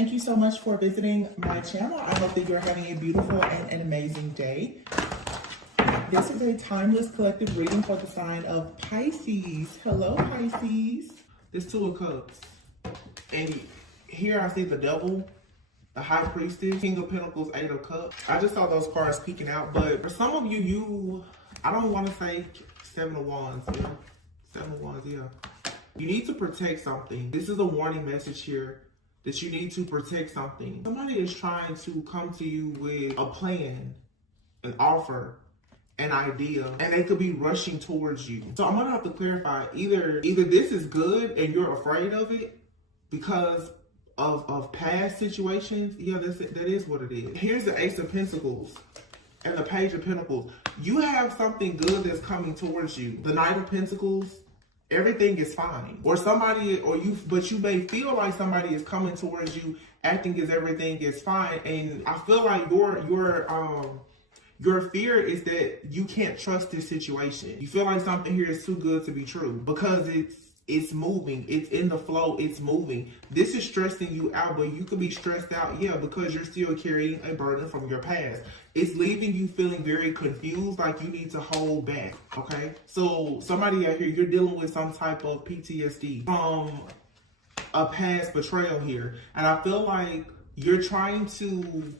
Thank you so much for visiting my channel. I hope that you're having a beautiful and an amazing day. This is a timeless collective reading for the sign of Pisces. Hello, Pisces. This Two of Cups. And here I see the Devil, the High Priestess, King of Pentacles, Eight of Cups. I just saw those cards peeking out, but for some of you, I don't want to say Seven of Wands. Yeah. Seven of Wands, yeah. You need to protect something. This is a warning message here that you need to protect something. Somebody is trying to come to you with a plan, an offer, an idea, and they could be rushing towards you. So I'm gonna have to clarify, either this is good and you're afraid of it because of past situations. Yeah, that is what it is. Here's the Ace of Pentacles and the Page of Pentacles. You have something good that's coming towards you. The Knight of Pentacles, everything is fine. Or but you may feel like somebody is coming towards you acting as everything is fine. And I feel like your fear is that you can't trust this situation. You feel like something here is too good to be true because it's moving, it's in the flow, it's moving. This is stressing you out, but you could be stressed out, yeah, because you're still carrying a burden from your past. It's leaving you feeling very confused, like you need to hold back, okay? So somebody out here, you're dealing with some type of PTSD from a past betrayal here. And I feel like you're trying to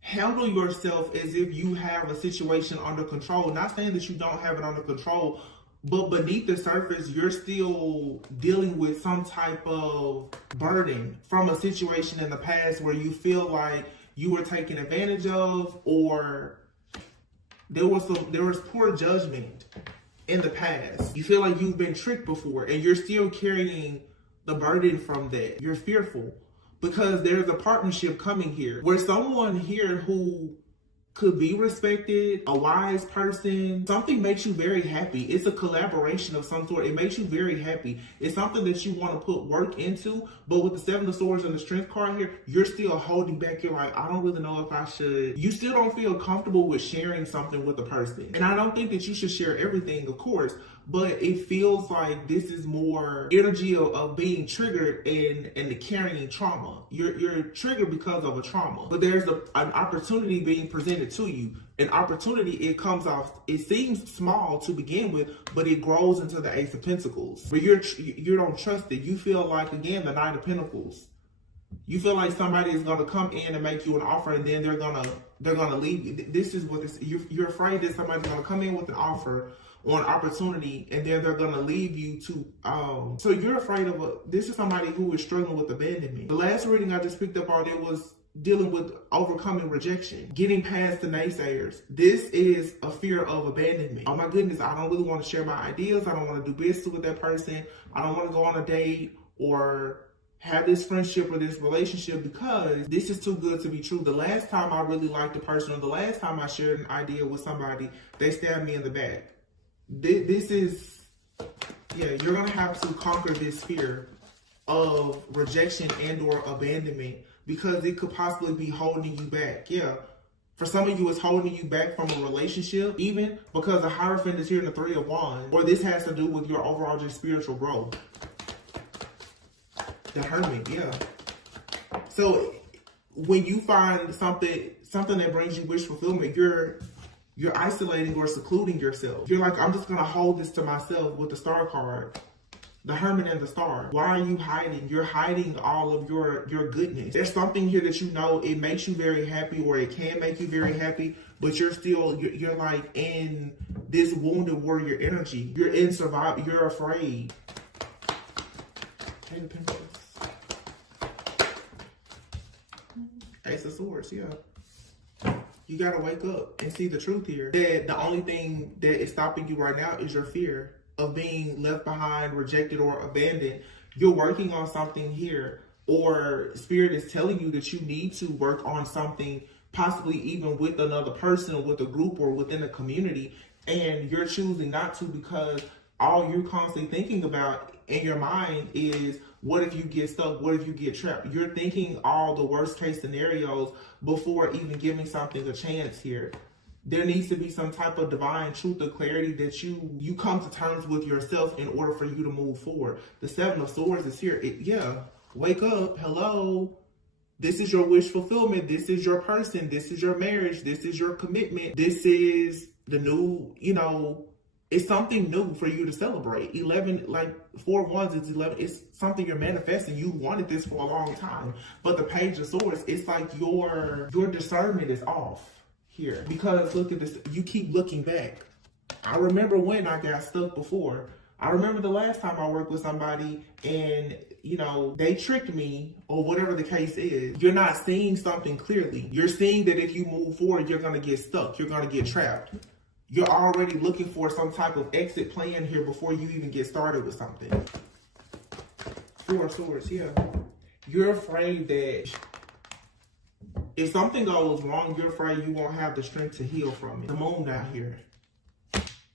handle yourself as if you have a situation under control. Not saying that you don't have it under control, but beneath the surface, you're still dealing with some type of burden from a situation in the past where you feel like you were taken advantage of, or there was poor judgment in the past. You feel like you've been tricked before, and you're still carrying the burden from that. You're fearful because there's a partnership coming here where someone here who could be respected, a wise person, something makes you very happy. It's a collaboration of some sort. It makes you very happy. It's something that you want to put work into, but with the Seven of Swords and the Strength card here, you're still holding back. You're like, I don't really know if I should. You still don't feel comfortable with sharing something with a person. And I don't think that you should share everything, of course, but it feels like this is more energy of being triggered and the carrying trauma. You're triggered because of a trauma, but there's an opportunity being presented to you. An opportunity, it comes off, it seems small to begin with, but it grows into the Ace of Pentacles, where you don't trust it. You feel like, again, the Knight of Pentacles. You feel like somebody is going to come in and make you an offer, and then they're gonna leave you. This is what this. You're afraid that somebody's going to come in with an offer or an opportunity, and then they're gonna leave you to so you're afraid of this is somebody who is struggling with abandonment. The last reading I just picked up on, it was dealing with overcoming rejection, getting past the naysayers. This is a fear of abandonment. Oh my goodness, I don't really want to share my ideas. I don't want to do business with that person. I don't want to go on a date or have this friendship or this relationship because this is too good to be true. The last time I really liked a person, or the last time I shared an idea with somebody, they stabbed me in the back. This is, yeah, you're going to have to conquer this fear of rejection and or abandonment because it could possibly be holding you back. Yeah, for some of you, it's holding you back from a relationship, even because the Hierophant is here in the Three of Wands, or this has to do with your overall just spiritual growth. The Hermit, yeah. So when you find something that brings you wish fulfillment, you're isolating or secluding yourself. You're like, I'm just going to hold this to myself with the Star card. The Hermit and the Star. Why are you hiding? You're hiding all of your goodness. There's something here that you know it makes you very happy, or it can make you very happy, but you're still, you're like in this wounded warrior energy. You're in survival. You're afraid. Ace of Swords, yeah. You gotta wake up and see the truth here. That the only thing that is stopping you right now is your fear of being left behind, rejected, or abandoned. You're working on something here, or Spirit is telling you that you need to work on something, possibly even with another person, or with a group, or within a community, and you're choosing not to because all you're constantly thinking about in your mind is, what if you get stuck? What if you get trapped? You're thinking all the worst case scenarios before even giving something a chance here. There needs to be some type of divine truth or clarity that you come to terms with yourself in order for you to move forward. The Seven of Swords is here. Yeah, wake up. Hello. This is your wish fulfillment. This is your person. This is your marriage. This is your commitment. This is the new, it's something new for you to celebrate. 11, like 4 wands is 11. It's something you're manifesting. You wanted this for a long time. But the Page of Swords, it's like your discernment is off here. Because look at this. You keep looking back. I remember when I got stuck before. I remember the last time I worked with somebody and, they tricked me or whatever the case is. You're not seeing something clearly. You're seeing that if you move forward, you're going to get stuck. You're going to get trapped. You're already looking for some type of exit plan here before you even get started with something. 4 of Swords, yeah. You're afraid that if something goes wrong, you're afraid you won't have the strength to heal from it. The Moon out here.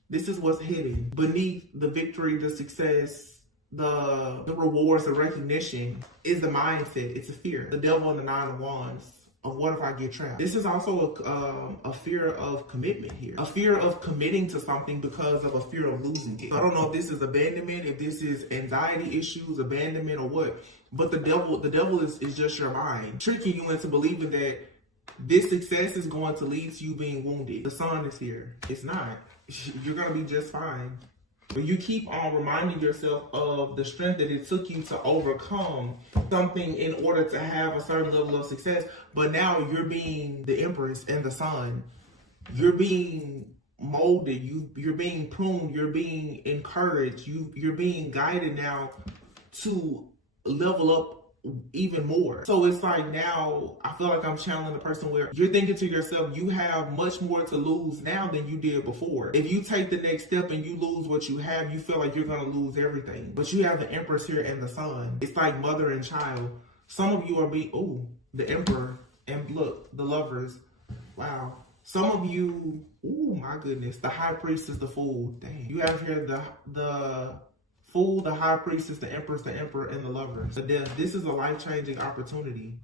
This is what's hidden. Beneath the victory, the success, the rewards, the recognition is the mindset. It's a fear. The Devil and the 9 of Wands. Of what if I get trapped? This is also a fear of commitment here. A fear of committing to something because of a fear of losing it. I don't know if this is abandonment, if this is anxiety issues, abandonment, or what. But the devil is just your mind. Tricking you into believing that this success is going to lead to you being wounded. The Sun is here. It's not. You're going to be just fine. But you keep on reminding yourself of the strength that it took you to overcome something in order to have a certain level of success. But now you're being the Empress and the Sun. You're being molded. You're being pruned. You're being encouraged. You're being guided now to level up even more. So it's like now I feel like I'm channeling the person where you're thinking to yourself, you have much more to lose now than you did before. If you take the next step and you lose what you have, you feel like you're going to lose everything. But you have the Empress here and the Sun. It's like mother and child. Some of you are the Emperor, and look, the Lovers. Wow. Some of you, my goodness, the High Priestess, the Fool. Dang. You have here the Fool, the High Priestess, the Empress, the Emperor, and the Lovers. The Death. This is a life-changing opportunity.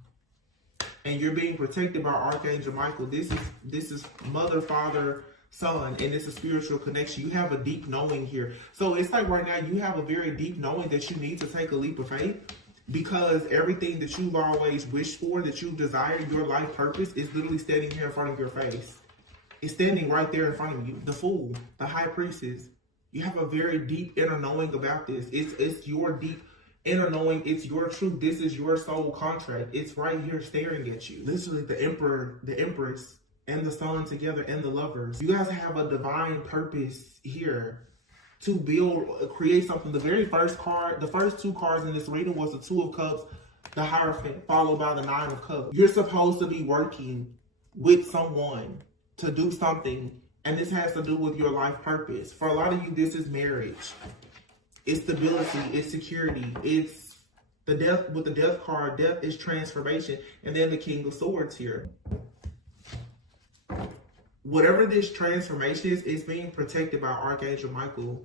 And you're being protected by Archangel Michael. This is mother, father, son, and it's a spiritual connection. You have a deep knowing here. So it's like right now you have a very deep knowing that you need to take a leap of faith, because everything that you've always wished for, that you desire, your life purpose, is literally standing here in front of your face. It's standing right there in front of you. The Fool, the High Priestess. You have a very deep inner knowing about this. It's your deep inner knowing. It's your truth. This is your soul contract. It's right here staring at you. Literally the Emperor, the Empress, and the Sun together, and the Lovers. You guys have a divine purpose here to create something. The very first card, the first 2 cards in this reading was the 2 of Cups, the Hierophant, followed by the 9 of Cups. You're supposed to be working with someone to do something. And this has to do with your life purpose. For a lot of you, this is marriage. It's stability. It's security. It's the Death. With the Death card, death is transformation. And then the King of Swords here. Whatever this transformation is being protected by Archangel Michael.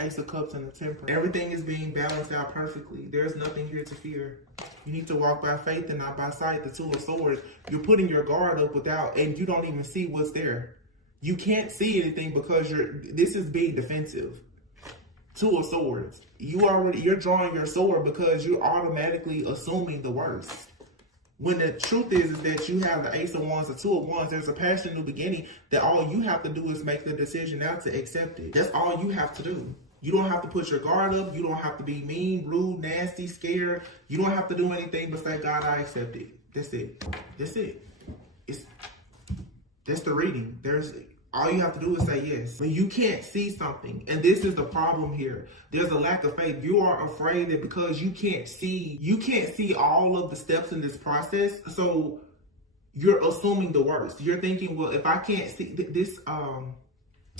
Ace of Cups and the Temperance. Everything is being balanced out perfectly. There's nothing here to fear. You need to walk by faith and not by sight. The 2 of Swords. You're putting your guard up and you don't even see what's there. You can't see anything because this is being defensive. 2 of Swords. You're drawing your sword because you're automatically assuming the worst. When the truth is that you have the Ace of Wands, the 2 of Wands, there's a passion new beginning that all you have to do is make the decision now to accept it. That's all you have to do. You don't have to put your guard up. You don't have to be mean, rude, nasty, scared. You don't have to do anything but say, God, I accept it. That's it. That's it. That's the reading. All you have to do is say yes. When you can't see something, and this is the problem here, there's a lack of faith. You are afraid that because you can't see all of the steps in this process, so you're assuming the worst. You're thinking, well, if I can't see this,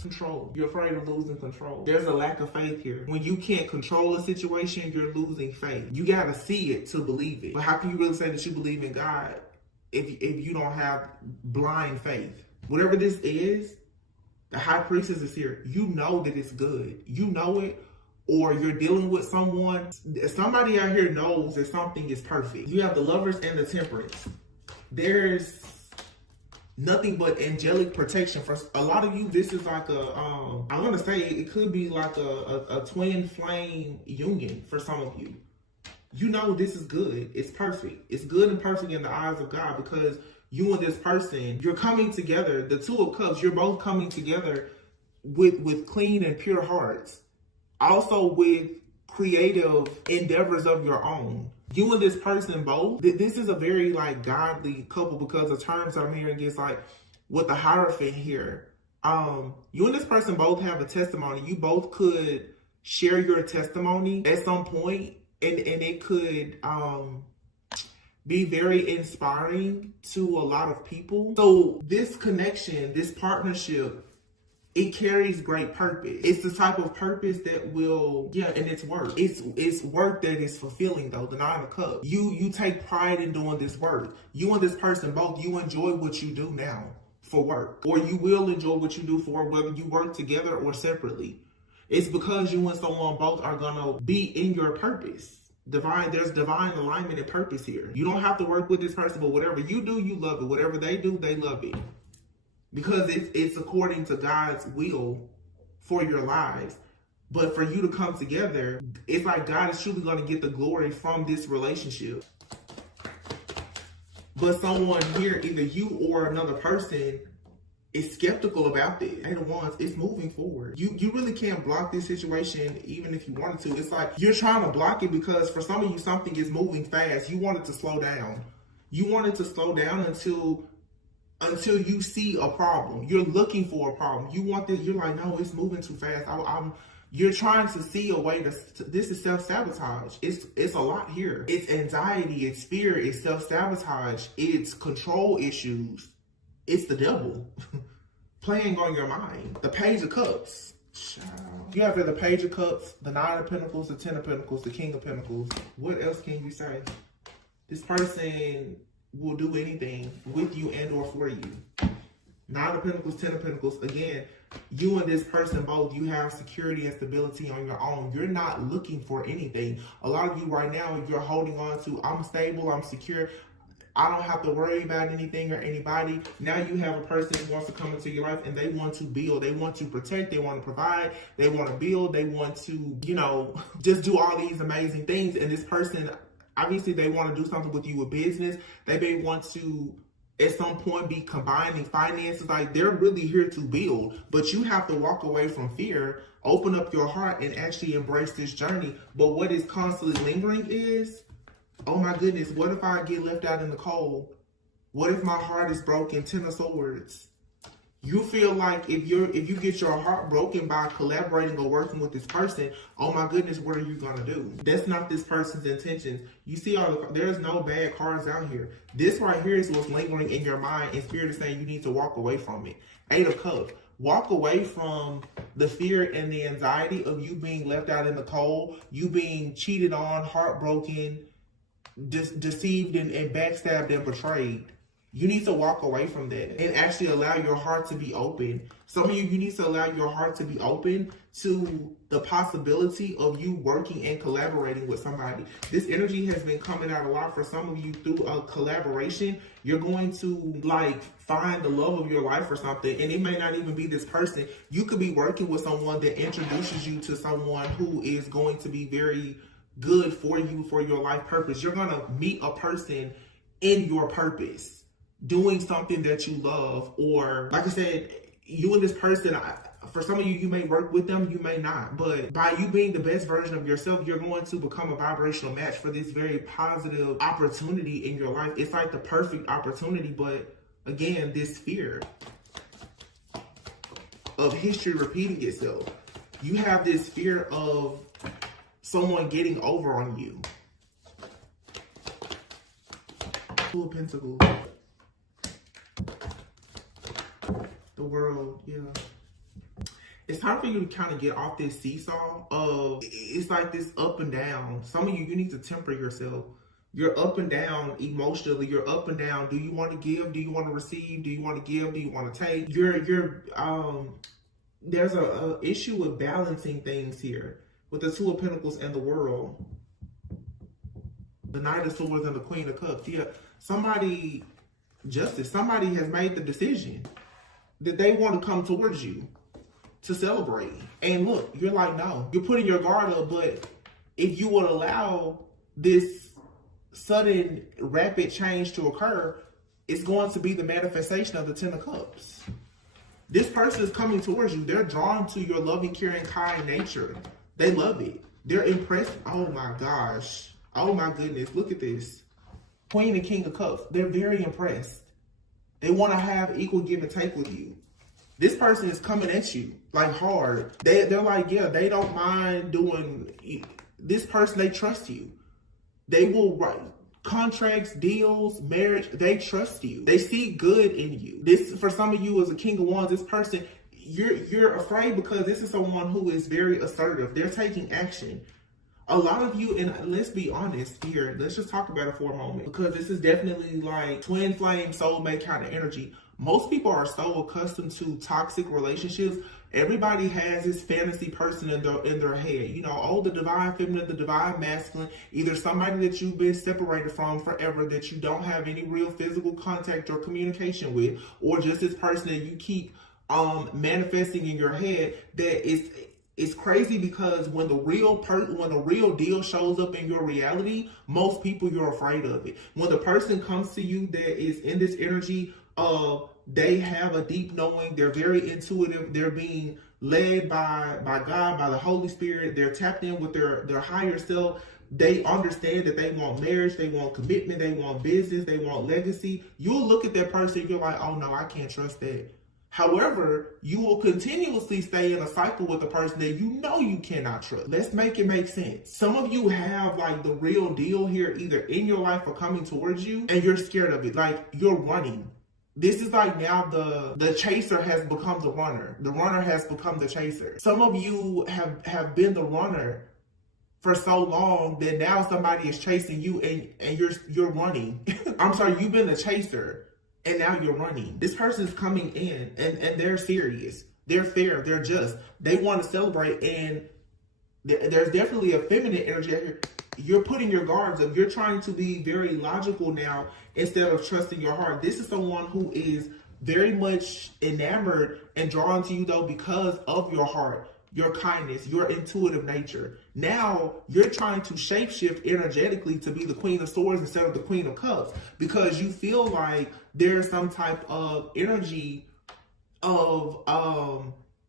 control. You're afraid of losing control. There's a lack of faith here. When you can't control a situation, you're losing faith. You got to see it to believe it. But how can you really say that you believe in God if you don't have blind faith? Whatever this is, the High Priestess is here. You know that it's good. You know it, or you're dealing with someone. Somebody out here knows that something is perfect. You have the Lovers and the Temperance. There's nothing but angelic protection. For a lot of you, this is like a, I want to say it could be like a twin flame union for some of you. You know this is good. It's perfect. It's good and perfect in the eyes of God, because you and this person, you're coming together. The Two of Cups, you're both coming together with clean and pure hearts. Also with creative endeavors of your own. You and this person both, this is a very like godly couple, because the terms I'm hearing is like with the Hierophant here. You and this person both have a testimony. You both could share your testimony at some point, and it could be very inspiring to a lot of people. So this connection, this partnership, it carries great purpose. It's the type of purpose that will, and it's work. It's work that is fulfilling though, the Nine of Cups. You take pride in doing this work. You and this person both, you enjoy what you do now for work, or you will enjoy what you do for work, whether you work together or separately. It's because you and someone both are gonna be in your purpose. There's divine alignment and purpose here. You don't have to work with this person, but whatever you do, you love it. Whatever they do, they love it. Because it's according to God's will for your lives. But for you to come together, it's like God is truly going to get the glory from this relationship. But someone here, either you or another person, is skeptical about this. Eight of Wands, it's moving forward. You really can't block this situation even if you wanted to. It's like you're trying to block it because for some of you, something is moving fast. You want it to slow down. You want it to slow down until you see a problem. You're looking for a problem. You want this, you're like, no, it's moving too fast. You're trying to see a way this is self-sabotage. It's a lot here. It's anxiety, it's fear, it's self-sabotage, it's control issues. It's the devil playing on your mind. The Page of Cups. You have the Page of Cups, the Nine of Pentacles, the Ten of Pentacles, the King of Pentacles. What else can you say? This person will do anything with you and or for you. Nine of Pentacles, Ten of Pentacles. Again, you and this person both, you have security and stability on your own. You're not looking for anything. A lot of you right now, you're holding on to, I'm stable, I'm secure, I don't have to worry about anything or anybody. Now you have a person who wants to come into your life and they want to build, they want to protect, they want to provide, they want to build, they want to, just do all these amazing things. And this person, obviously they want to do something with you with business. They may want to, at some point, be combining finances. Like, they're really here to build, but you have to walk away from fear, open up your heart, and actually embrace this journey. But what is constantly lingering is, oh my goodness, what if I get left out in the cold? What if my heart is broken? Ten of Swords. You feel like if you get your heart broken by collaborating or working with this person, oh my goodness, what are you gonna do? That's not this person's intentions. You see, there's no bad cards out here. This right here is what's lingering in your mind, and Spirit is saying you need to walk away from it. Eight of Cups. Walk away from the fear and the anxiety of you being left out in the cold, you being cheated on, heartbroken, deceived and backstabbed and betrayed. You need to walk away from that and actually allow your heart to be open. Some of you need to allow your heart to be open to the possibility of you working and collaborating with somebody. This energy has been coming out a lot for some of you through a collaboration. You're going to find the love of your life or something, and it may not even be this person. You could be working with someone that introduces you to someone who is going to be very good for you, for your life purpose. You're going to meet a person in your purpose, doing something that you love. Or like I said, you and this person, for some of you, you may work with them, you may not. But by you being the best version of yourself, you're going to become a vibrational match for this very positive opportunity in your life. It's like the perfect opportunity. But again, this fear of history repeating itself. You have this fear of someone getting over on you. Two of Pentacles. The World, yeah. It's time for you to kind of get off this seesaw of, it's like this up and down. Some of you need to temper yourself. You're up and down emotionally. You're up and down. Do you want to give? Do you want to receive? Do you want to give? Do you want to take? There's a issue with balancing things here with the Two of Pentacles and the World. The Knight of Swords and the Queen of Cups. Yeah, somebody Justice. Somebody has made the decision that they want to come towards you to celebrate. And look, you're like, no, you're putting your guard up, but if you would allow this sudden rapid change to occur, it's going to be the manifestation of the Ten of Cups. This person is coming towards you. They're drawn to your loving, caring, kind nature. They love it. They're impressed. Oh my gosh. Oh my goodness. Look at this. Queen and King of Cups. They're very impressed. They want to have equal give and take with you. This person is coming at you like hard. They're like, yeah, they don't mind doing this person. They trust you. They will write contracts, deals, marriage. They trust you. They see good in you. This, for some of you as a King of Wands, this person, you're afraid because this is someone who is very assertive. They're taking action. A lot of you, and let's be honest here, let's just talk about it for a moment, because this is definitely like twin flame, soulmate kind of energy. Most people are so accustomed to toxic relationships. Everybody has this fantasy person in their head. You know, oh, the divine feminine, the divine masculine, either somebody that you've been separated from forever, that you don't have any real physical contact or communication with, or just this person that you keep manifesting in your head. That it's crazy, because when the real deal shows up in your reality, most people, you're afraid of it. When the person comes to you that is in this energy of, they have a deep knowing, they're very intuitive, they're being led by God, by the Holy Spirit, they're tapped in with their higher self, they understand that they want marriage, they want commitment, they want business, they want legacy. You'll look at that person, you're like, oh no, I can't trust that. However, you will continuously stay in a cycle with a person that you know you cannot trust. Let's make it make sense. Some of you have like the real deal here, either in your life or coming towards you, and you're scared of it. Like, you're running. This is like now the chaser has become the runner. The runner has become the chaser. Some of you have been the runner for so long that now somebody is chasing you and you're running. I'm sorry, you've been the chaser and now you're running. This person is coming in and they're serious. They're fair. They're just. They want to celebrate, and there's definitely a feminine energy out here. You're putting your guards up. You're trying to be very logical now instead of trusting your heart. This is someone who is very much enamored and drawn to you, though, because of your heart, your kindness, your intuitive nature. Now you're trying to shapeshift energetically to be the Queen of Swords instead of the Queen of Cups, because you feel like there's some type of energy of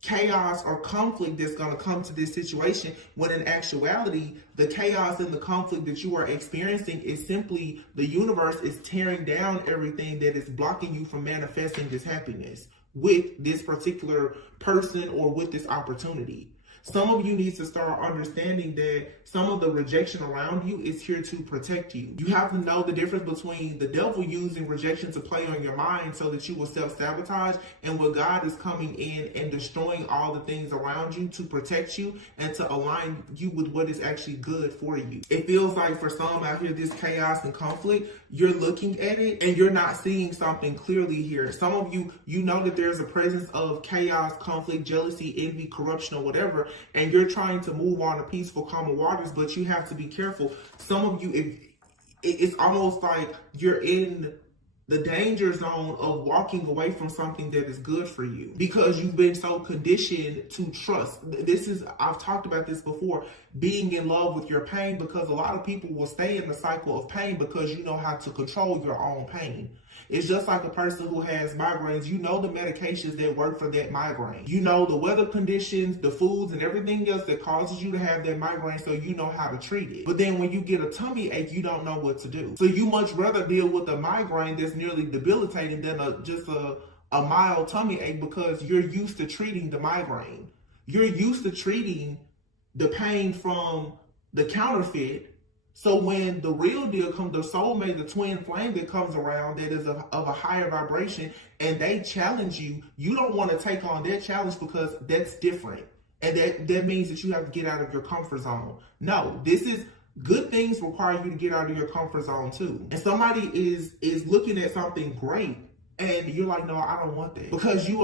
chaos or conflict that's going to come to this situation, when in actuality, the chaos and the conflict that you are experiencing is simply the universe is tearing down everything that is blocking you from manifesting this happiness with this particular person or with this opportunity. Some of you need to start understanding that some of the rejection around you is here to protect you. You have to know the difference between the devil using rejection to play on your mind so that you will self-sabotage, and what God is coming in and destroying all the things around you to protect you and to align you with what is actually good for you. It feels like for some out here, this chaos and conflict, you're looking at it and you're not seeing something clearly here. Some of you, you know that there's a presence of chaos, conflict, jealousy, envy, corruption, or whatever, and you're trying to move on to peaceful, calmer waters, but you have to be careful. Some of you, it's almost like you're in the danger zone of walking away from something that is good for you because you've been so conditioned to trust. I've talked about this before, being in love with your pain, because a lot of people will stay in the cycle of pain because you know how to control your own pain. It's just like a person who has migraines. You know the medications that work for that migraine. You know the weather conditions, the foods, and everything else that causes you to have that migraine, so you know how to treat it. But then when you get a tummy ache, you don't know what to do. So you much rather deal with a migraine that's nearly debilitating than just a mild tummy ache, because you're used to treating the migraine. You're used to treating the pain from the counterfeit. So when the real deal comes, the soulmate, the twin flame that comes around that is of a higher vibration, and they challenge you, you don't want to take on that challenge because that's different. And that means that you have to get out of your comfort zone. No, this is good things require you to get out of your comfort zone too. And somebody is looking at something great and you're like, no, I don't want that. Because you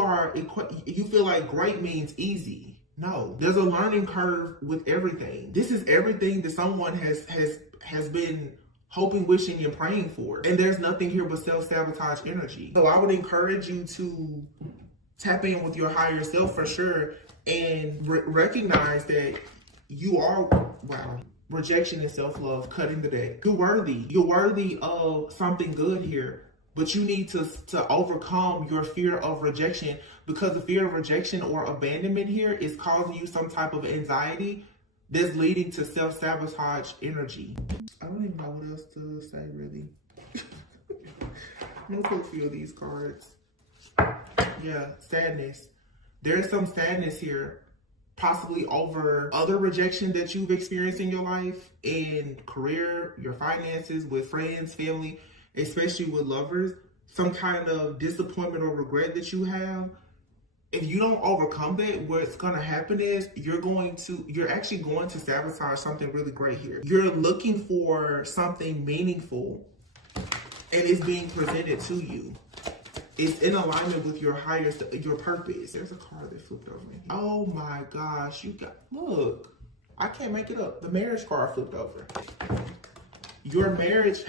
feel like great means easy. No, there's a learning curve with everything. This is everything that someone has been hoping, wishing, and praying for. And there's nothing here but self-sabotage energy. So I would encourage you to tap in with your higher self for sure and recognize that you are, wow, rejection and self-love, cutting the deck. You're worthy. You're worthy of something good here. But you need to overcome your fear of rejection, because the fear of rejection or abandonment here is causing you some type of anxiety that's leading to self-sabotage energy. I don't even know what else to say, really. I'm gonna pull a few of these cards. Yeah, sadness. There's some sadness here, possibly over other rejection that you've experienced in your life, in career, your finances, with friends, family, especially with lovers. Some kind of disappointment or regret that you have. If you don't overcome that, what's going to happen is you're actually going to sabotage something really great here. You're looking for something meaningful and it's being presented to you. It's in alignment with your your purpose. There's a card that flipped over me. Oh my gosh, look, I can't make it up. The marriage card flipped over. Your marriage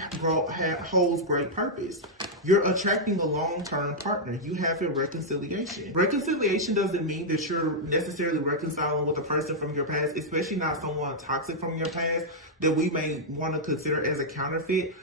holds great purpose. You're attracting a long-term partner. You have your reconciliation. Reconciliation doesn't mean that you're necessarily reconciling with a person from your past, especially not someone toxic from your past that we may want to consider as a counterfeit.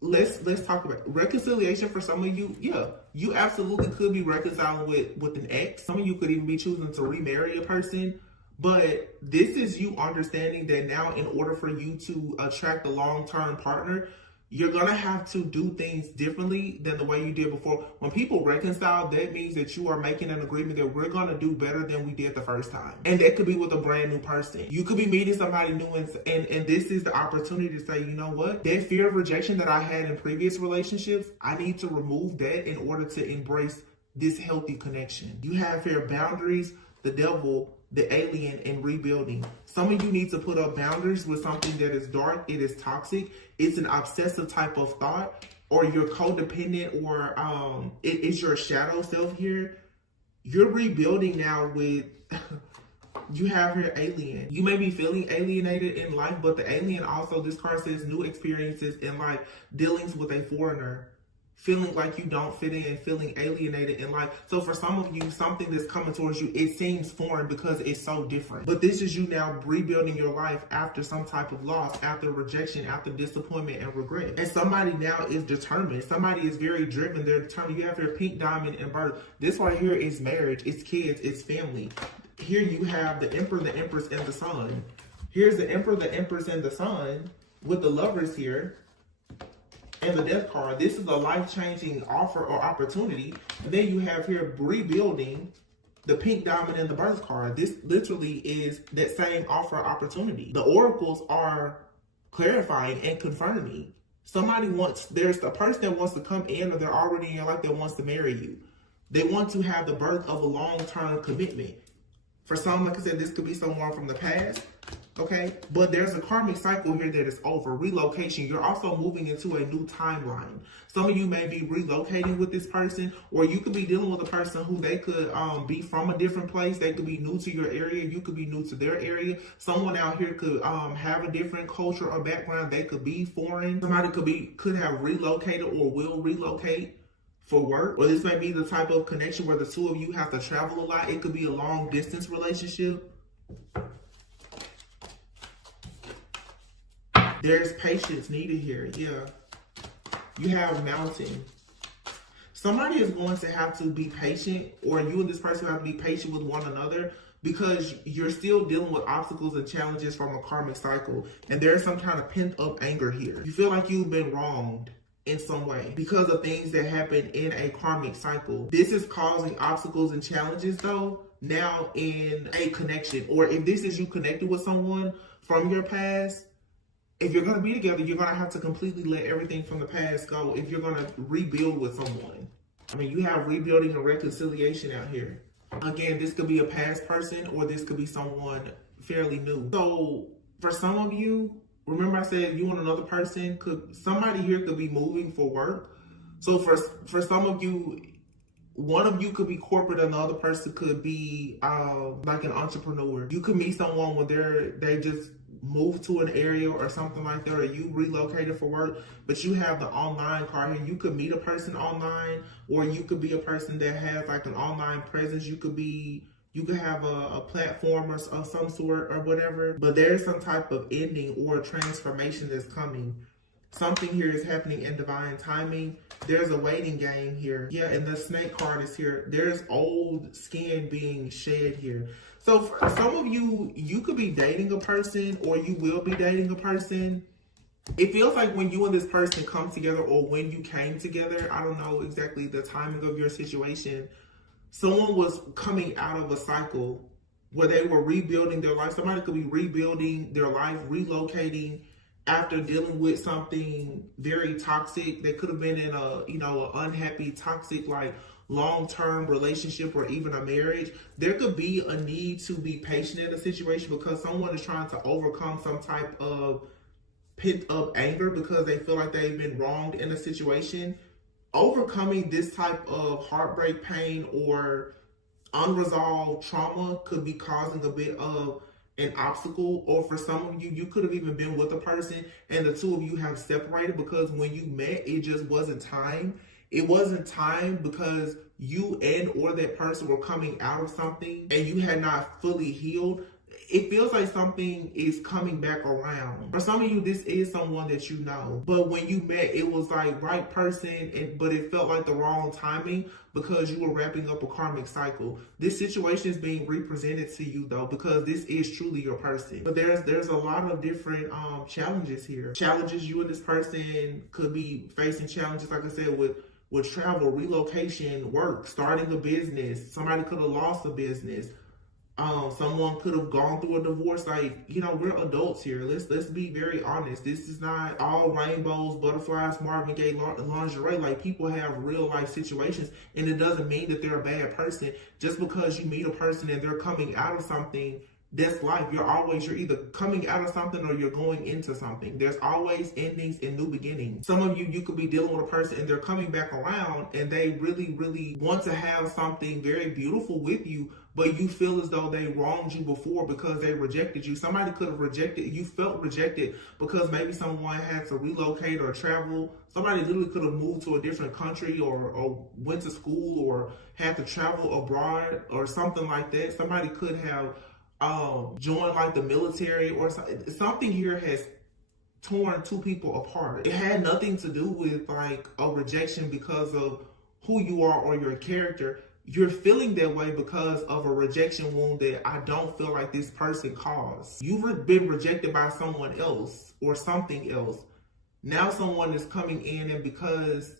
Let's talk about reconciliation. For some of you, yeah, you absolutely could be reconciling with an ex. Some of you could even be choosing to remarry a person. But this is you understanding that now, in order for you to attract a long-term partner, you're going to have to do things differently than the way you did before. When people reconcile, that means that you are making an agreement that we're going to do better than we did the first time. And that could be with a brand new person. You could be meeting somebody new, and this is the opportunity to say, you know what? That fear of rejection that I had in previous relationships, I need to remove that in order to embrace this healthy connection. You have here boundaries, the devil, the alien, and rebuilding. Some of you need to put up boundaries with something that is dark, it is toxic, it's an obsessive type of thought, or you're codependent, or it is your shadow self here. You're rebuilding now with, you have your alien. You may be feeling alienated in life, but the alien also, this card says new experiences in life, dealings with a foreigner, feeling like you don't fit in, feeling alienated in life. So for some of you, something that's coming towards you, it seems foreign because it's so different. But this is you now rebuilding your life after some type of loss, after rejection, after disappointment and regret. And somebody now is determined. Somebody is very driven. They're determined. You have your pink diamond in birth. This right here is marriage, it's kids, it's family. Here you have the Emperor, the Empress, and the Sun. Here's the Emperor, the Empress, and the Sun with the Lovers here. And the Death card. This is a life-changing offer or opportunity. And then you have here rebuilding, the pink diamond and the Birth card. This literally is that same offer or opportunity. The oracles are clarifying and confirming. There's a person that wants to come in, or they're already in your life, that wants to marry you. They want to have the birth of a long-term commitment. For some, like I said, this could be someone from the past. Okay, but there's a karmic cycle here that is over. Relocation. You're also moving into a new timeline. Some of you may be relocating with this person, or you could be dealing with a person who they could be from a different place. They could be new to your area. You could be new to their area. Someone out here could have a different culture or background. They could be foreign. Somebody could have relocated or will relocate for work. Or this may be the type of connection where the two of you have to travel a lot. It could be a long distance relationship. There's patience needed here. Yeah. You have mountain. Somebody is going to have to be patient, or you and this person have to be patient with one another, because you're still dealing with obstacles and challenges from a karmic cycle. And there's some kind of pent up anger here. You feel like you've been wronged in some way because of things that happen in a karmic cycle. This is causing obstacles and challenges though now in a connection. Or if this is you connected with someone from your past, if you're going to be together, you're going to have to completely let everything from the past go if you're going to rebuild with someone. I mean, you have rebuilding and reconciliation out here. Again, this could be a past person, or this could be someone fairly new. So for some of you, remember I said you and another person, somebody here could be moving for work. So for some of you, one of you could be corporate, and the other person could be like an entrepreneur. You could meet someone when moved to an area or something like that, or you relocated for work, but you have the online card here. You could meet a person online, or you could be a person that has like an online presence. You could have a platform or of some sort or whatever, but there's some type of ending or transformation that's coming. Something here is happening in divine timing. There's a waiting game here. Yeah, and the snake card is here. There's old skin being shed here. So for some of you, you could be dating a person, or you will be dating a person. It feels like when you and this person come together, or when you came together, I don't know exactly the timing of your situation, someone was coming out of a cycle where they were rebuilding their life. Somebody could be rebuilding their life, relocating after dealing with something very toxic. They could have been in a, an unhappy, toxic, like long-term relationship, or even a marriage. There could be a need to be patient in a situation because someone is trying to overcome some type of pent-up anger because they feel like they've been wronged in a situation. Overcoming this type of heartbreak, pain, or unresolved trauma could be causing a bit of an obstacle. Or for some of you, you could have even been with a person and the two of you have separated because when you met, it just wasn't time. It wasn't time because you and or that person were coming out of something and you had not fully healed. It feels like something is coming back around. For some of you, this is someone that you know. But when you met, it was like right person, but it felt like the wrong timing because you were wrapping up a karmic cycle. This situation is being represented to you though, because this is truly your person. But there's a lot of different challenges here. Challenges, you and this person could be facing challenges, like I said, with travel, relocation, work, starting a business. Somebody could have lost a business. Someone could have gone through a divorce. Like, we're adults here. Let's be very honest. This is not all rainbows, butterflies, Marvin Gaye lingerie. Like, people have real life situations, and it doesn't mean that they're a bad person. Just because you meet a person and they're coming out of something, that's life. You're either coming out of something or you're going into something. There's always endings and new beginnings. Some of you could be dealing with a person and they're coming back around and they really, really want to have something very beautiful with you, but you feel as though they wronged you before because they rejected you. Somebody could have rejected you, felt rejected because maybe someone had to relocate or travel. Somebody literally could have moved to a different country or went to school or had to travel abroad or something like that. Somebody could have joined like the military or something. Something here has torn two people apart. It had nothing to do with like a rejection because of who you are or your character. You're feeling that way because of a rejection wound that I don't feel like this person caused. You've been rejected by someone else or something else. Now someone is coming in, and because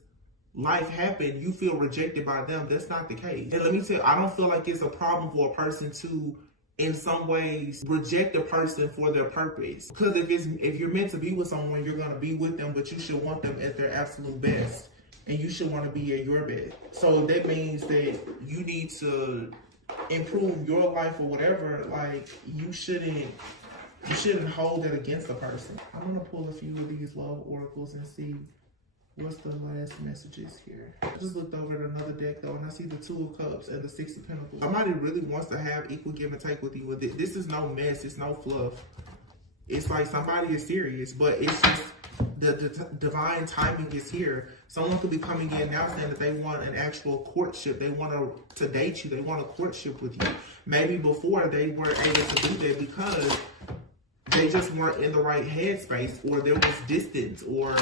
life happened, you feel rejected by them. That's not the case. And let me tell you, I don't feel like it's a problem for a person to, in some ways, reject a person for their purpose. Because if you're meant to be with someone, you're going to be with them, but you should want them at their absolute best. And you should want to be at your best. So that means that you need to improve your life or whatever. Like, you shouldn't hold that against a person. I'm going to pull a few of these love oracles and see what's the last messages here. I just looked over at another deck though, and I see the Two of Cups and the Six of Pentacles. Somebody really wants to have equal give and take with you. This is no mess. It's no fluff. It's like somebody is serious, but it's just the divine timing is here. Someone could be coming in now saying that they want an actual courtship. They want to date you. They want a courtship with you. Maybe before they weren't able to do that because they just weren't in the right headspace, or there was distance or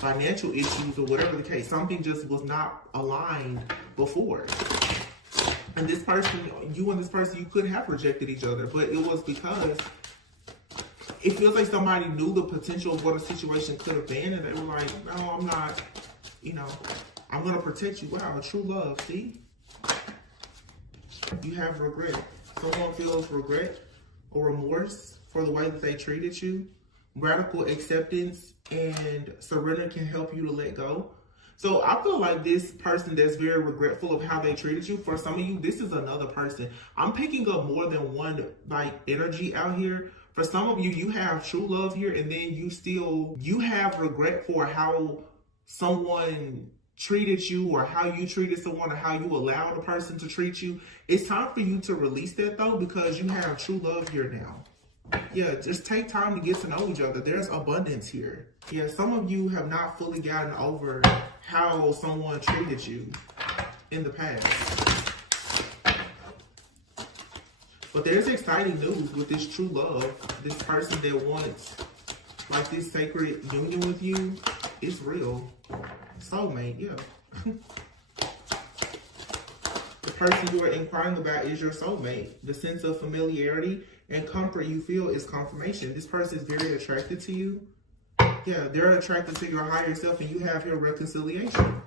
financial issues or whatever the case. Something just was not aligned before. And this person, you and this person, you could have rejected each other, but it was because it feels like somebody knew the potential of what a situation could have been, and they were like, no, I'm not, I'm going to protect you. Wow, true love, see? You have regret. Someone feels regret or remorse for the way that they treated you. Radical acceptance and surrender can help you to let go. So I feel like this person that's very regretful of how they treated you, for some of you, this is another person. I'm picking up more than one like energy out here. For some of you, you have true love here, and then you have regret for how someone treated you or how you treated someone or how you allowed a person to treat you. It's time for you to release that though, because you have true love here now. Yeah, just take time to get to know each other. There's abundance here. Yeah, some of you have not fully gotten over how someone treated you in the past. But there's exciting news with this true love. This person that wants like this sacred union with you, it's real. Soulmate, yeah. The person you are inquiring about is your soulmate. The sense of familiarity and comfort you feel is confirmation. This person is very attracted to you. Yeah, they're attracted to your higher self, and you have your reconciliation.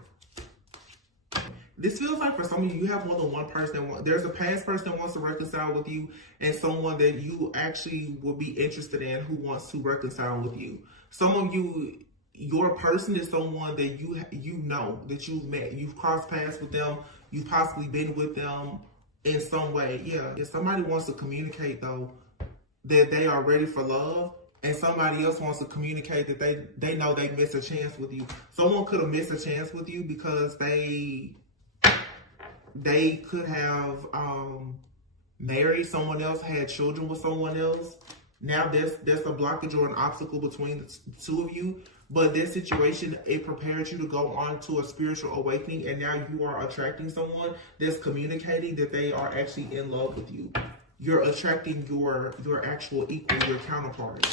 This feels like for some of you, you have more than one person. There's a past person that wants to reconcile with you, and someone that you actually will be interested in who wants to reconcile with you. Some of you, your person is someone that you know, that you've met. You've crossed paths with them. You've possibly been with them in some way. Yeah. If somebody wants to communicate, though, that they are ready for love, and somebody else wants to communicate that they know they missed a chance with you. Someone could have missed a chance with you because they could have married someone else, had children with someone else. Now there's a blockage or an obstacle between the two of you. But this situation, it prepared you to go on to a spiritual awakening, and now you are attracting someone that's communicating that they are actually in love with you. You're attracting your actual equal, your counterpart.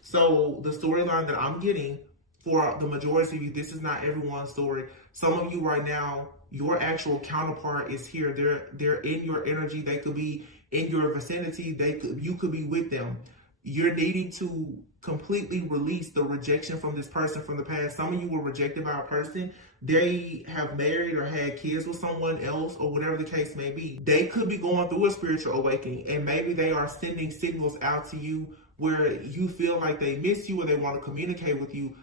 So the storyline that I'm getting for the majority of you, this is not everyone's story. Some of you right now, your actual counterpart is here. They're in your energy. They could be in your vicinity. You could be with them. You're needing to completely release the rejection from this person from the past. Some of you were rejected by a person. They have married or had kids with someone else, or whatever the case may be. They could be going through a spiritual awakening, and maybe they are sending signals out to you where you feel like they miss you or they want to communicate with you.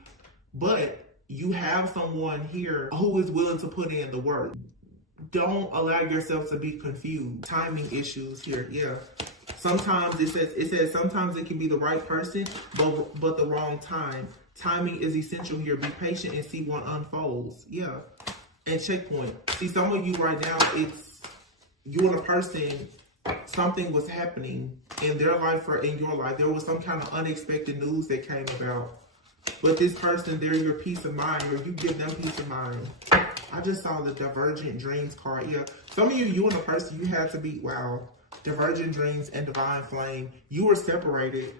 But you have someone here who is willing to put in the work. Don't allow yourself to be confused. Timing issues here, yeah. Sometimes it says sometimes it can be the right person, but the wrong time. Timing is essential here. Be patient and see what unfolds. Yeah. And checkpoint. See, some of you right now, it's you and a person, something was happening in their life or in your life. There was some kind of unexpected news that came about. But this person, they're your peace of mind, or you give them peace of mind. I just saw the Divergent Dreams card. Yeah. Some of you and a person, you had to be, wow. Divergent Dreams and Divine Flame. You were separated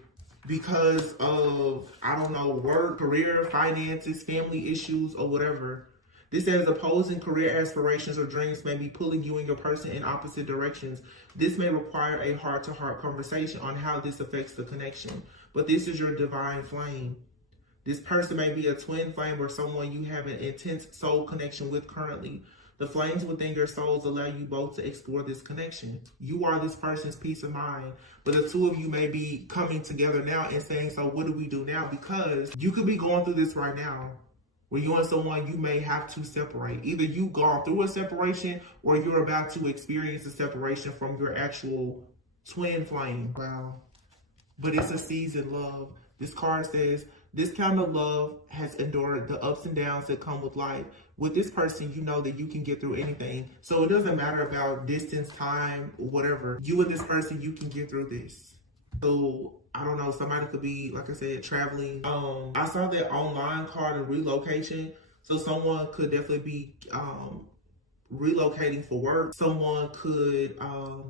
because of, I don't know, work, career, finances, family issues, or whatever. This says opposing career aspirations or dreams may be pulling you and your person in opposite directions. This may require a heart-to-heart conversation on how this affects the connection. But this is your Divine Flame. This person may be a twin flame or someone you have an intense soul connection with currently. The flames within your souls allow you both to explore this connection. You are this person's peace of mind, but the two of you may be coming together now and saying, so what do we do now? Because you could be going through this right now where you and someone, you may have to separate. Either you've gone through a separation or you're about to experience a separation from your actual twin flame. Wow. But it's a seasoned love. This card says, this kind of love has endured the ups and downs that come with life. With this person, you know that you can get through anything. So it doesn't matter about distance, time, whatever. You and this person, you can get through this. So, I don't know, somebody could be, like I said, traveling. I saw that online card of relocation. So someone could definitely be relocating for work. Someone could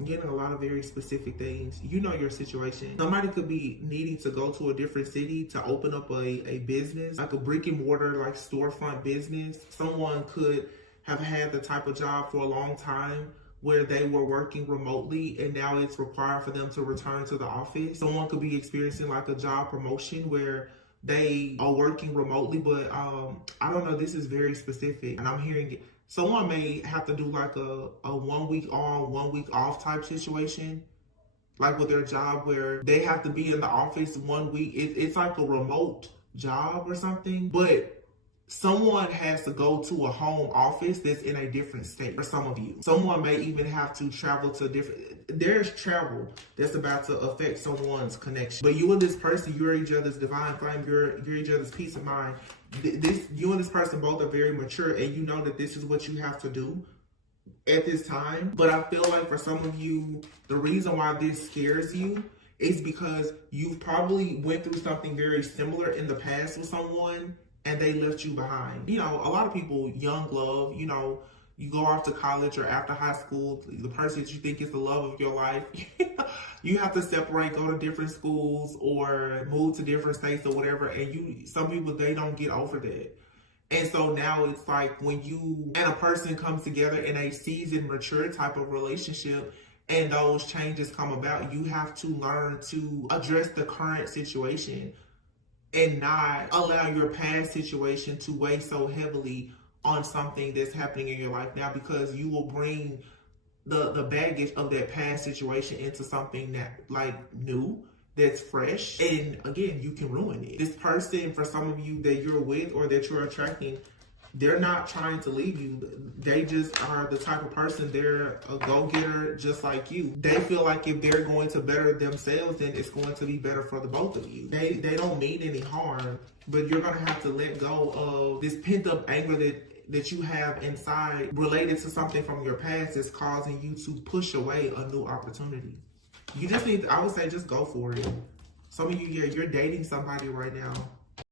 getting a lot of very specific things. You know your situation. Somebody could be needing to go to a different city to open up a business, like a brick and mortar, like storefront business. Someone could have had the type of job for a long time where they were working remotely and now it's required for them to return to the office. Someone could be experiencing like a job promotion where they are working remotely, but I don't know, this is very specific, and I'm hearing someone may have to do like a 1 week on, 1 week off type situation, like with their job where they have to be in the office 1 week. It's like a remote job or something, but someone has to go to a home office that's in a different state for some of you. Someone may even have to travel to there's travel that's about to affect someone's connection. But you and this person, you're each other's divine flame, you're each other's peace of mind. You and this person both are very mature, and you know that this is what you have to do at this time. But I feel like for some of you, the reason why this scares you is because you've probably went through something very similar in the past with someone and they left you behind. You know, a lot of people, young love, you know, you go off to college or after high school, the person that you think is the love of your life, you have to separate, go to different schools or move to different states or whatever. And some people, they don't get over that. And so now it's like when you and a person comes together in a seasoned, mature type of relationship and those changes come about, you have to learn to address the current situation and not allow your past situation to weigh so heavily on something that's happening in your life now, because you will bring the baggage of that past situation into something that like new, that's fresh, and again, you can ruin it. This person, for some of you that you're with or that you're attracting, they're not trying to leave you. They just are the type of person, they're a go-getter just like you. They feel like if they're going to better themselves, then it's going to be better for the both of you. They don't mean any harm, but you're gonna have to let go of this pent-up anger that you have inside related to something from your past that's causing you to push away a new opportunity. You just need to, I would say, just go for it. Some of you, yeah, you're dating somebody right now.